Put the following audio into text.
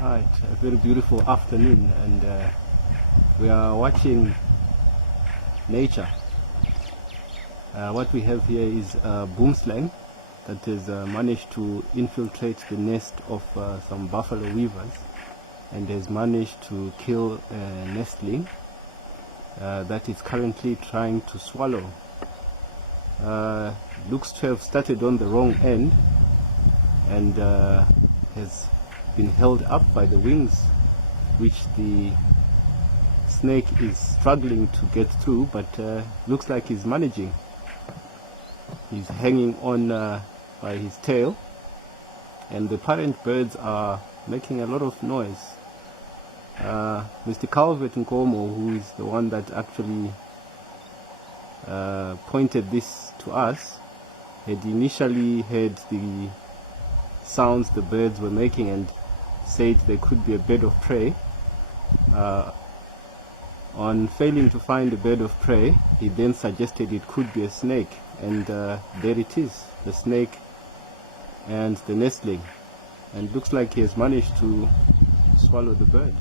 Right, a very beautiful afternoon, and we are watching nature. What we have here is a boomslang that has managed to infiltrate the nest of some buffalo weavers and has managed to kill a nestling that is currently trying to swallow. Looks to have started on the wrong end and has been held up by the wings, which the snake is struggling to get through, but looks like he's managing. He's hanging on by his tail, and the parent birds are making a lot of noise. Mr. Calvet Nkomo, who is the one that actually pointed this to us, had initially heard the sounds the birds were making and said they could be a bird of prey. On failing to find a bird of prey, he then suggested it could be a snake, and there it is, the snake and the nestling, and looks like he has managed to swallow the bird.